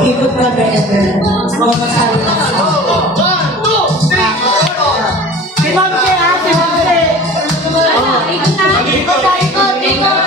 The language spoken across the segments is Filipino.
Ikot ka ba ever? Magpasali na siya. Si Mamse ha, si Mamse. Ikot na. Ikot.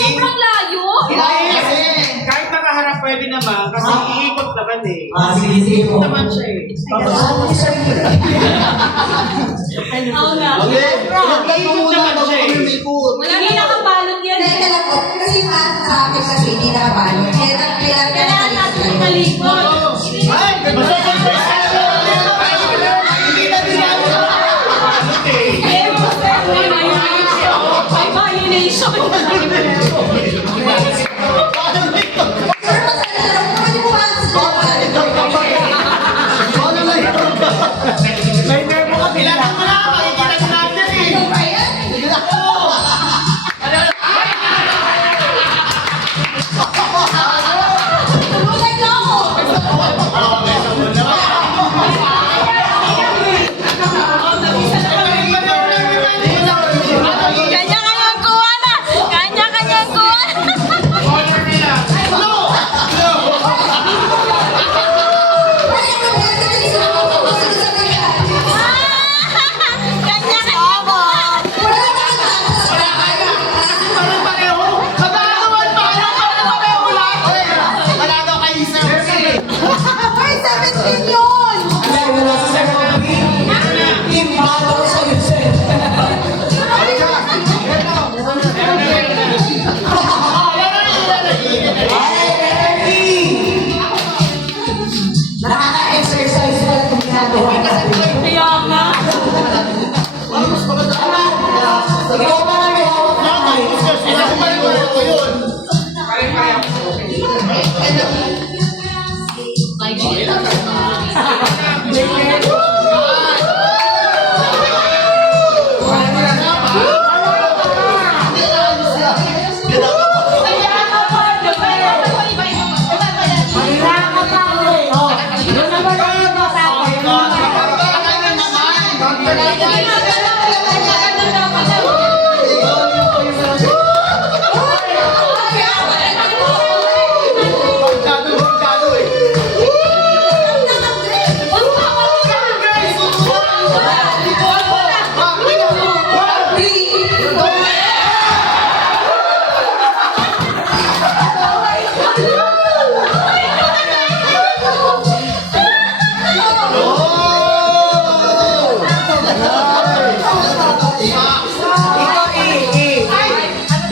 Sobrang layo. Kahit nakaharap pwede naman, kasi iikot naman eh. Sige. Iikot naman siya eh. Oo nga. Iikot naman siya eh. Hindi nakabalot yan. Teka lang po, kasi yung sa akin kasi hindi nakabalot. Kailangan natin malikot. Ay! Hindi na dinalo. May violation. Ilangan mo na! Makikita natin eh! Kanya-kanyang kuha na. Kanya-kanyang kuha. Order nila! Kanya-kanyang kuha. Parang pareho! Magkakawan pa! Parang pareho lahat eh! Wala daw kayo isa! Ay, 17 yun! Wala sa Team Battle sa'yo, sir. Nakaka-exercise pa itong ginagawa natin. Kaya nga. Ikaw pa na may hawak na kamay. Kailangan pa ako eh. Oh, yun naman ang nabasa ko. Yun naman.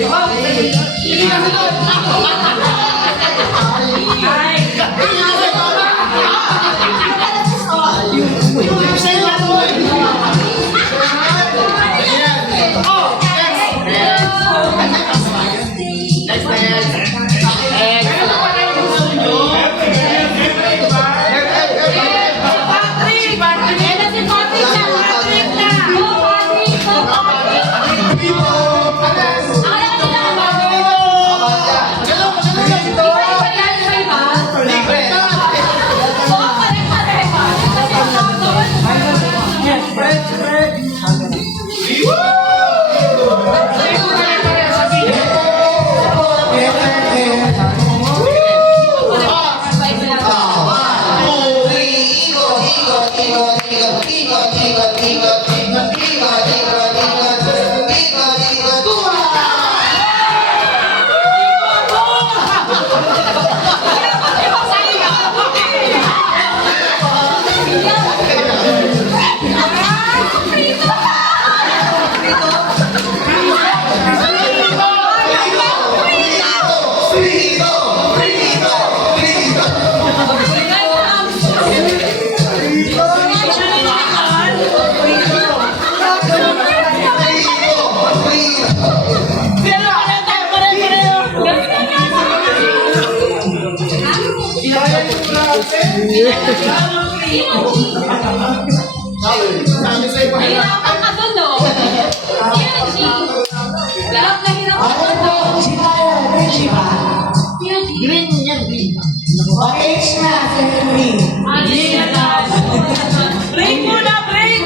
Patrick! Sabi sa'yo pa. Mahirapan ka dun, no? Sino G? Hirap na hirap Ano ako. po? Si tayo. Green ba? Sino G? Green yan, green. H na. Second green. Break muna, break!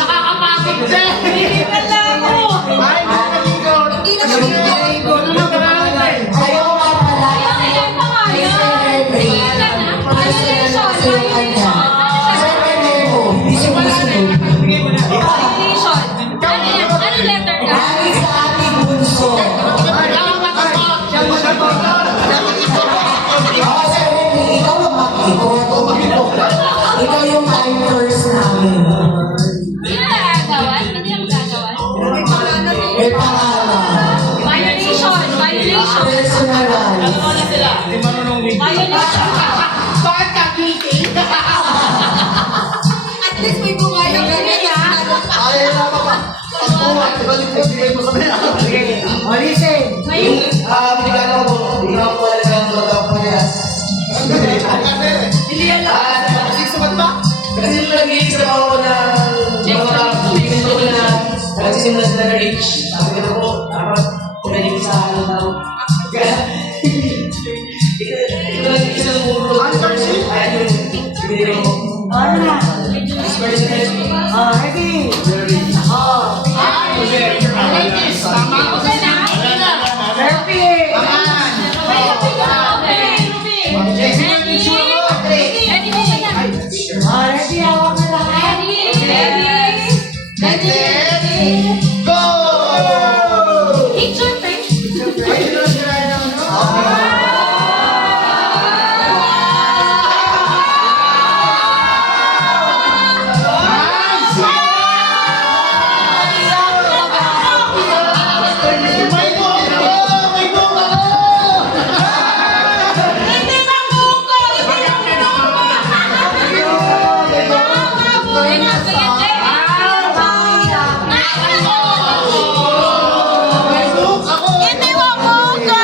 Nakakapagod siya. Break na lang ako. Ay, nakakaligo. Hindi na siya. Ayaw nga pala. Ayun, ilan pa nga yun? Ilan na? Violation, violation. Second level. Hindi sumusunod. Violation. Ano yan? Anong letter ka? Dahil sa ating bunso. Ako sa ikaw ang makikot. Ikaw yung my first namin. Hindi na gagawan? Hindi na gagawan? May pangalan. Violation, violation. Personal. Violation. Bakit ka guilty? At least may bungayang ganyan. Ay, na pa. Pagbuhat, balik mo bigay mo sa mga. Listen. Binigyan ko po. Binigyan ko talaga ang magkapalayas. Hindi yan lang. Kasi sumat ba? Kasi nung nag-iisip ako ng mga gusto ko na nagsisimula sila na rich. Sabi ko na po, dapat kumalig sa ano daw. Ito lang isa ng muro. Ayan yung binigay ko. Ano na? Ready? Tama ko sa na. Happy! Ready? Hawak na lahat. Go! Picture, picture. Ayun na sila yun. May bunga! May bunga! Hindi na buko! Hindi na buko! Hindi na Hindi mo buko!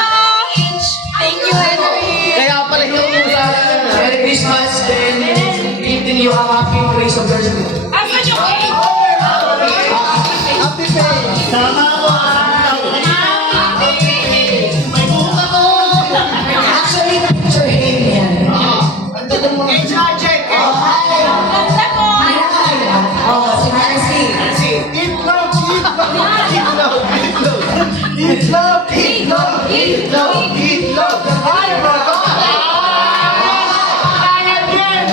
Thank you, Henry. Kaya pala yung sa Merry Christmas and greeting you a happy praise of God's will. Asan yung cake? Happy Day! Tama ko! May bunga ko! Actually, picture him yan. Check! Oh, hi! Ganda ko! Oh, si Nancy. Itlog! Itlog! Itlog! Itlog! Itlog! Itlog! Ay, mga ka! Ayan yan!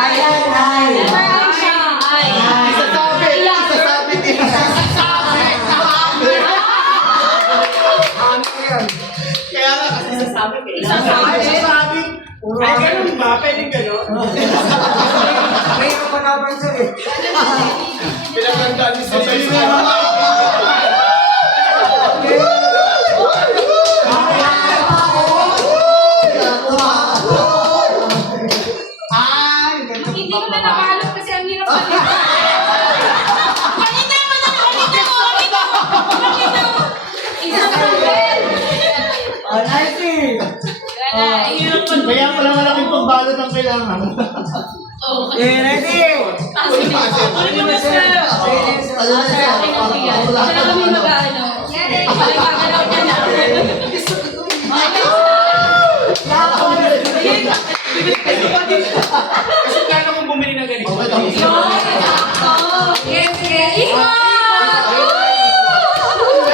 Ayan, hi. Isasabi din. Kaya nga kasi sasabi Ay, ganun ba? Pwede ganun? May ako naman siya eh. Pinagandaan ni Sir. Hindi ko na nakalap kasi ang hirap pa nito. Kanina mo na! Kanina mo! Kanina mo! Isang level! Oh, Nancy. Wala, hirap pa. Kaya pala malaking pagbalot ang kailangan. Okay, ready? Ano yung mas na? Siya na kami mag-ano. Wala gagalaw niya na. Kasi kaya naman bumili ng ganito. Yes, sige. Ikot!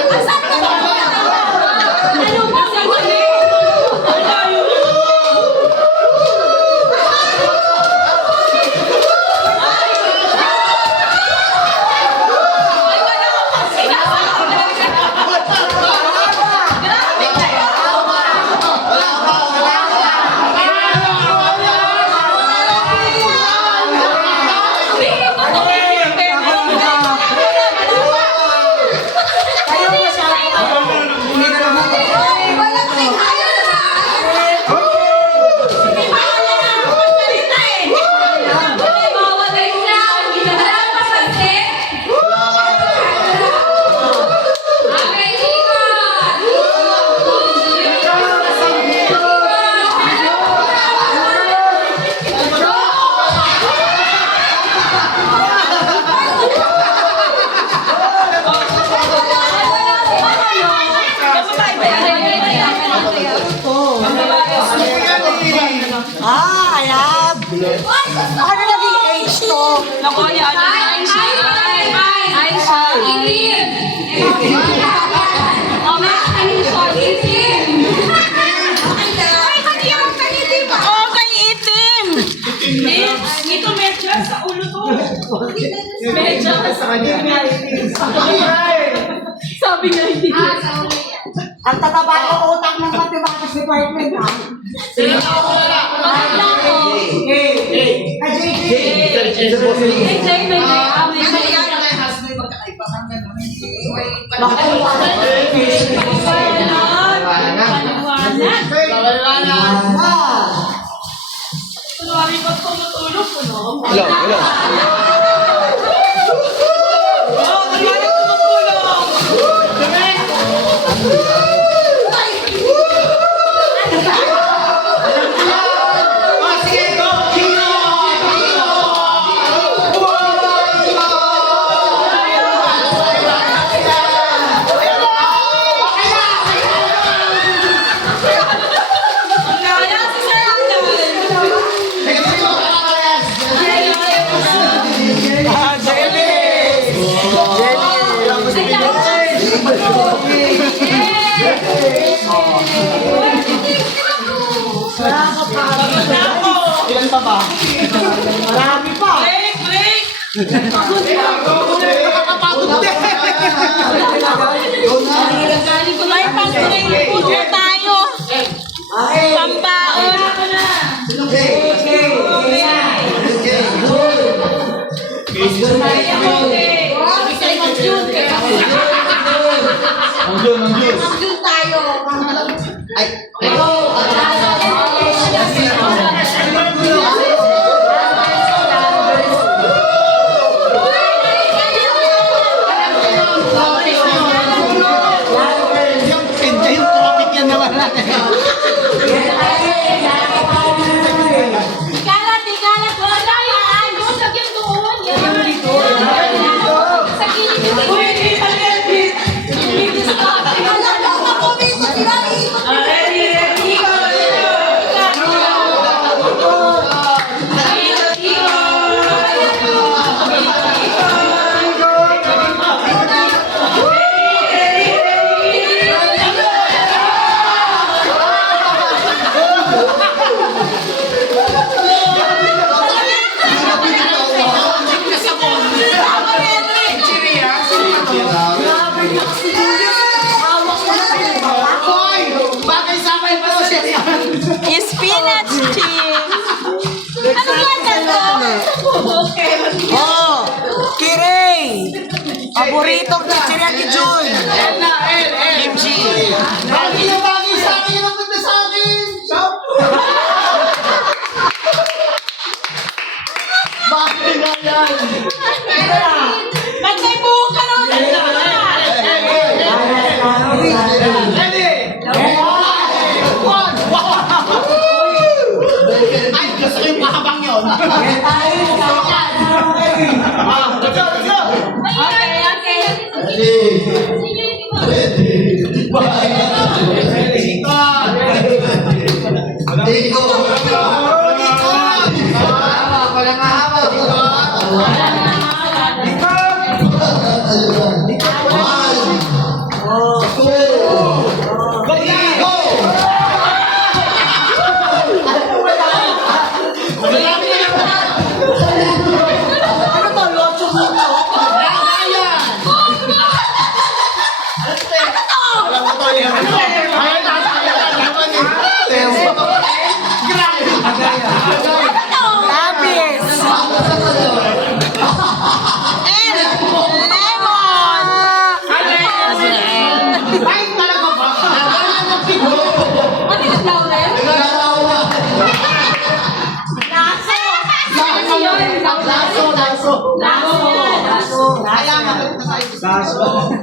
Asan ka ba? Ano ba? Ang layo. Ay, wala ka pang sinasabi. Grabe kayo. Wala pa! Ano naging age to? Naku, yan. Aisha. Aisha. Itim. Oh, Aisha. Itim. Ay, kanya ang kanitim. Oh, kanya itim. Ito medya sa ulo to. Medya sa kanya. Sabi niya hindi. Ang tataba ng utak ng Mathematics Department, ha? Maganda ko. Kunwari ba't tumutulog ko, no? Hello. Kaya si Sir Angel. Ilan pa ba? Marami pa. Break! May pang-break po tayo. Pambaon. Doon tayo. Yung topic yan naman natin. Ikalat. Wala yan. Doon, lagyan doon. Yan. Sa gilid yung Bagay sa akin pa siya. spinach chips. Ano yan to? Oh, Kiray! Paboritong chichirya ni Jun. Kimchi. Bagay sa akin yung maganda sa akin. Bagay na yan. Ba't may buhok ka nun? Ready? One. Ay, gusto ko yung mahabang yun. Let's go.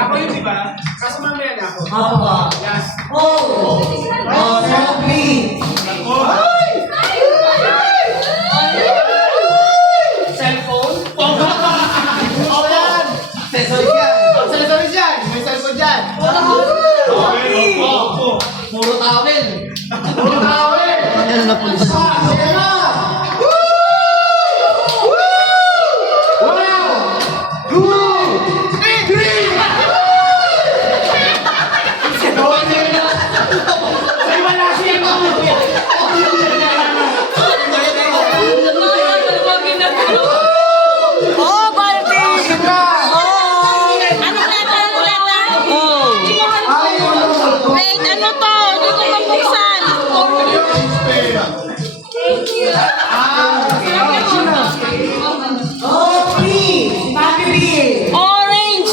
Ako yun, di ba? Kaso mamaya na ako. Yes. Cellphone? Accessories yan. Accessories yan. May cellphone dyan. Oh, B. Si Papi B. Orange!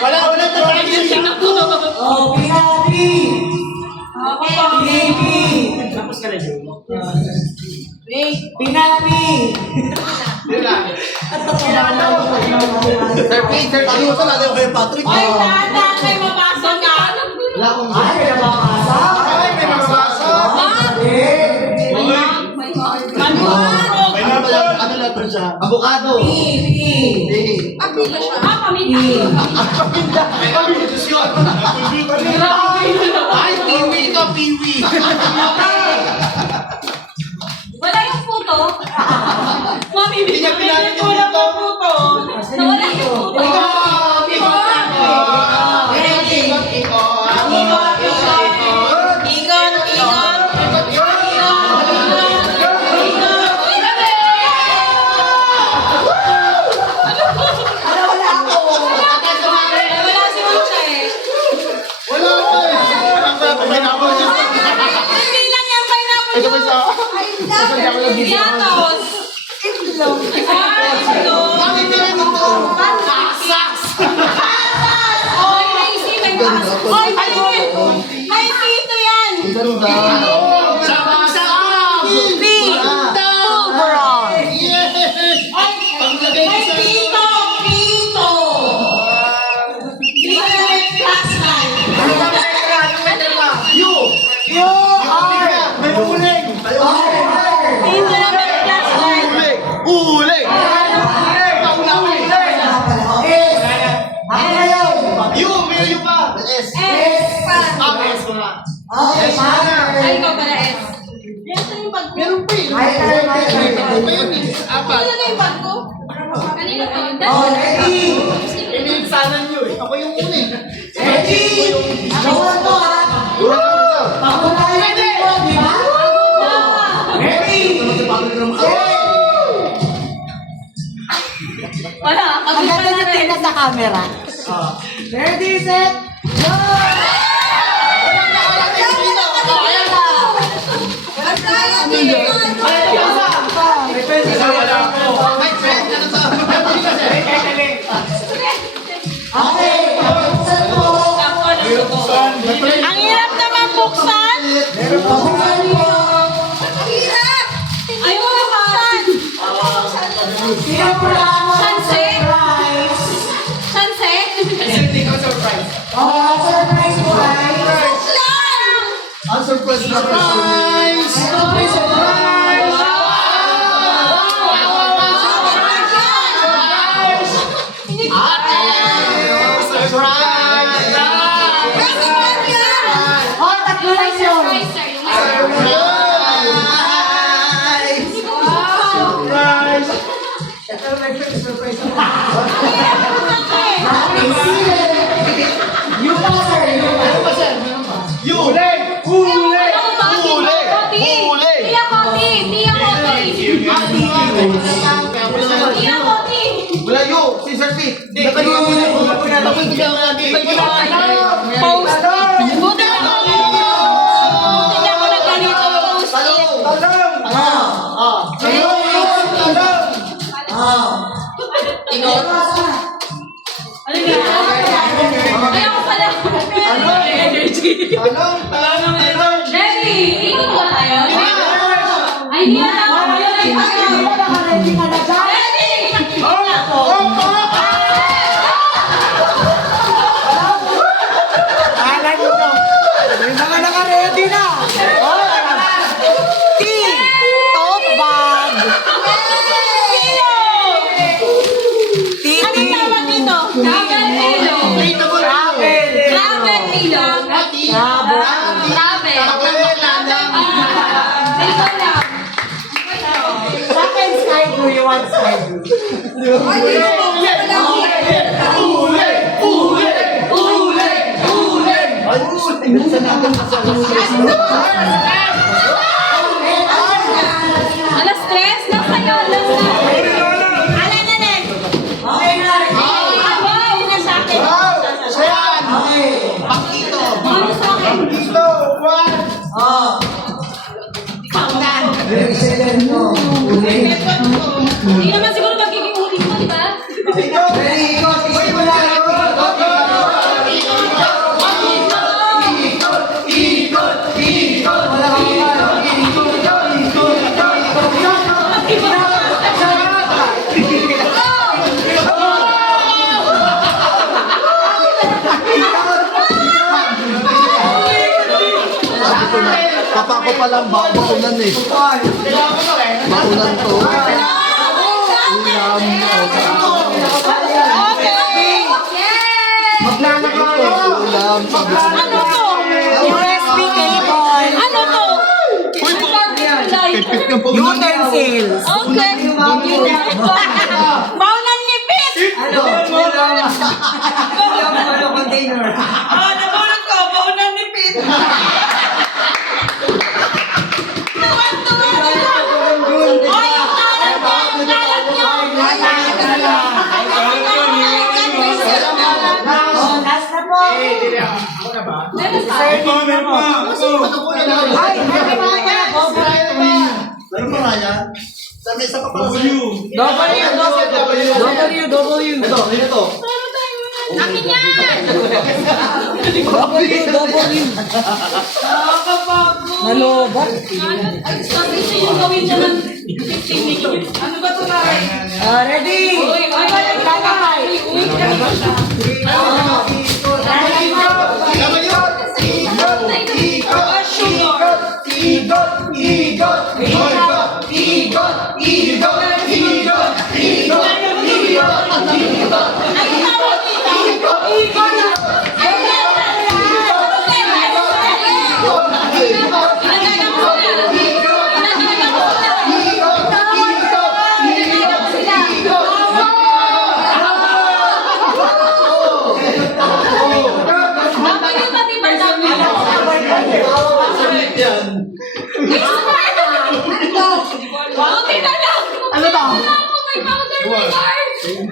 Wala to tayo siya. Oh, Pinapi. Pinapi. Tapos ka na dyan. Pinapi. Sir Peter, tayo sa natin kay Patrick. Ay, tata, may mabasa ka. Wala akong Ay, may nabakasa. Ay, may mabasa. Ano letter siya? Avocado. B. Pamilya siya. Ay, piwi to, piwi. Wala yung puto. Mami, Hindi niya pinalik yung wala puto. yung puto. Nawala yung puto. Ano, wala ako. Wala si Mancha eh. Hindi lang yan, pineapple Ito ba juice. sa... Yatos. Itlog. Ay, ito. Bakit nila dito? Oy, may isi, may baso. Oy, may pito yan. Ganda. P. Tubron. May pito, pito. Pito may plastic. Pito na may plastic. Ako na yun. S. S. Okay, partner. Ay, ikaw pala S. Ito yung bag ko. Meron pa Ay, tayo, tayo, tayo. Apat. Ano na yung bag ko? Kanina pa. Oh, ready. Ininsanan nyo eh. Ako yung una eh. Ready. Ako na to, ha. Ako na yun dito, di ba? Ready. Wala. Ang ganda na tingnan sa camera. Ready, set, go! Okay, buksan mo. Ang hirap naman buksan. Buksan mo. Ayaw mo buksan. Sinapura mo ang Sunset. surprise. Sunset. Oh, surprise mo ay. Lang. Ang surprise na surprise! Ito may surprise. Hindi ko Oh, tatlo lang yun. Ito may surprise mo. You pa, sir. You pa. Wala yun! Si Sir Pete! Nakaliwa mo na! Tapos bigyan mo natin! Post-it. Buti na ako. Buti na ako na ganito post-it. Ikaw. Ano nga? Kaya ko pala. Energy. Ready? Ikot ba tayo? Ay, hindi na ako. Ready? May mga naka-ready na. T. Tote bag. Anong tawag dito? Travel pillow. Travel pillow. Travel. Ikaw lang. Sa akin, sky blue. You want sky blue? Alas 3? Nasa iyo. Alas na. Alin na din. Okay na. Wow, na sa akin. Okay. Ano sa akin? Oh. Countdown. Hindi naman siguro magiging huli mo, di ba? Ready, ikot. Ikot mo na. Ikot. Wala kang Papa ko palang baunan eh. Baunan to. Ulam. Okay! Ulam. Ano to? USB cable. Ano to? utensils. Okay. Baunan nipis! Container. Nabunod ko, baunan nipis! Oy, ang kalat niya! Ang kalat niya! Last na po. Ako na ba? Ay, happy Ryan. Ano pa Ryan? Sa may isa pa pala sa W. Ito, ito. Akin yan! Nalobat. Ay, sabi sa yung gawin niya ng 15 minutes. Ano ba ito na rin? Ready. Uy, ay, ay, uy, kanina siya. Ay, tawag dito. Ano ba?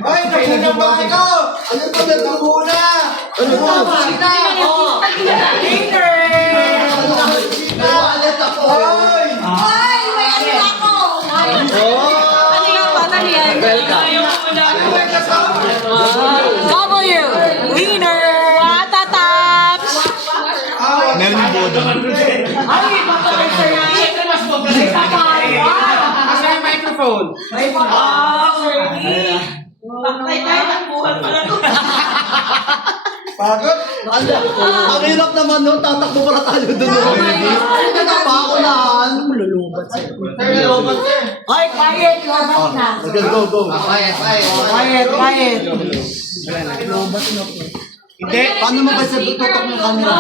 Ay, nakuna ba ito? Ano pa nagkakuna? Ano ba? Alit ako. Ay. W! Winner! Watataps! Meron yung bodo. Ay, bakit sa'yo? Asa yung microphone? Pagod? Ang hirap naman nun, tatakbo pala tayo doon. Nagpapaunahan. Malulubat sa'yo. Ay, quiet. Lobat na. Go, go. Quiet. Hindi. Paano mo ba sa tutok ng camera?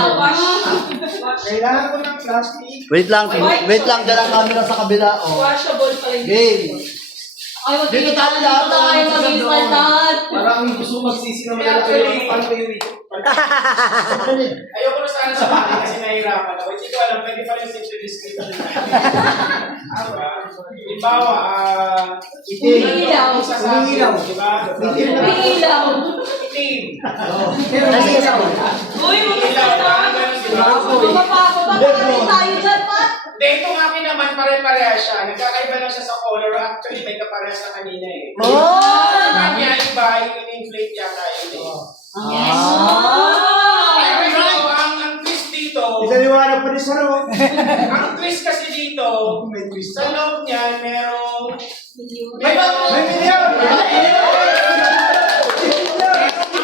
Kailangan ko ng plastic. Wait lang, dyan ang camera sa kabila. Oh. Washable pa rin. Game. Dito tayo lahat. Tayo mag-ispartan. Parang gusto ko magsisi na malalaki. Paano ko yung ayoko na sana sa bahay kasi nahihirapan ako. Hindi ko alam, pwede pa rin simple description nila. Halimbawa, Umiilaw. Umiilaw. Diba? Umiilaw. Itim. Uy, Umiilaw. Parang ganun, diba? mapapagod. Bakit tayo dyan, Pat? Hindi, itong akin naman pare-pareha siya. Nagkakaiba lang siya sa color. Actually, may kaparehas na kanina eh. Kanya iba, in-inflate yata yun eh. Yes. Pero ang twist dito, Isaliwanag pa rin sa loob. ang twist kasi dito, sa loob niya, merong... May milyon!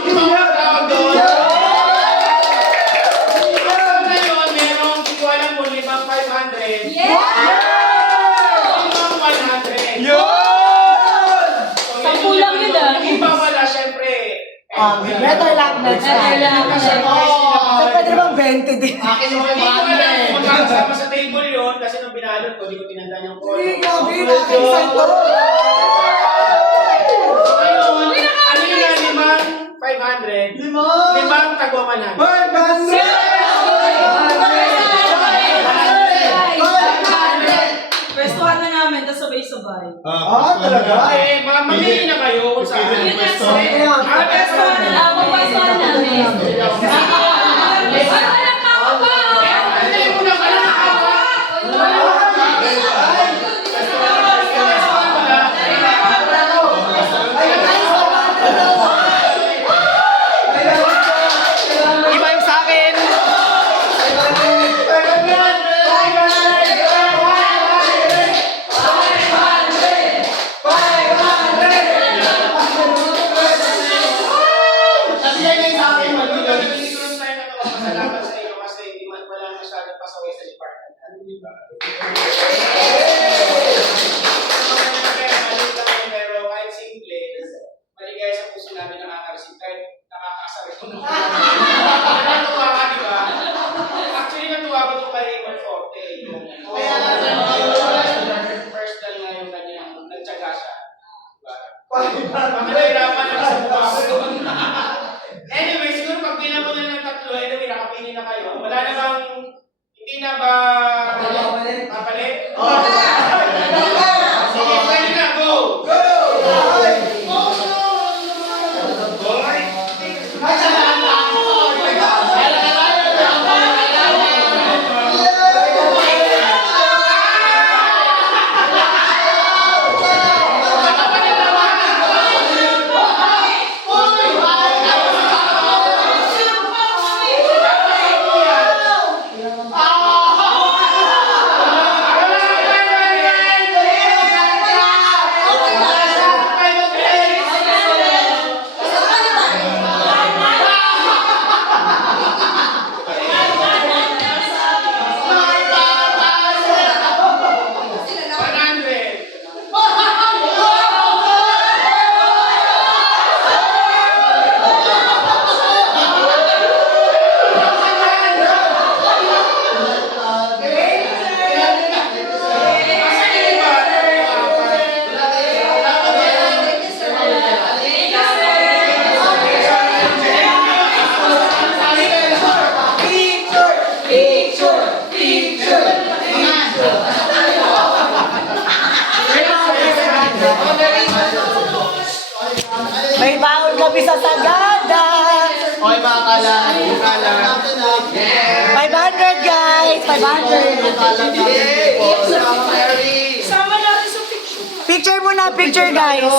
Ang tawag doon. Ngayon, merong, hindi ko alam kung 500. Yes! 100. Sampu lang yun, ah. Yung iba wala, syempre. Better luck next time. So, pwede bang 20 din? Akin yung hindi ko alam kung magkakasama sa table yun kasi nung binalot ko, hindi ko tinandaan yung call. Uy, gabi na. Excited to. So ngayon, ano yun na, 500? Limang tagwa 100. Pwestuhan na namin, tapos sabay-sabay. Talaga? Eh, mamili na kayo kung saan. Yun na, sir. Ah, pwestuhan na lang. Pwestuhan namin. Walang kakaba! Hindi mo na pala nakawa. Mahirapan na sa mukha. Anyway, siguro pag pinako na ng tatlo, anyway, nakapili na kayo. Wala na bang, hindi na ba papalit? Sige, pwede na, go! May baon kami sa Sagada. Okay, mga kalang. 500 guys, 500. Sama natin sa picture. Picture muna, picture guys.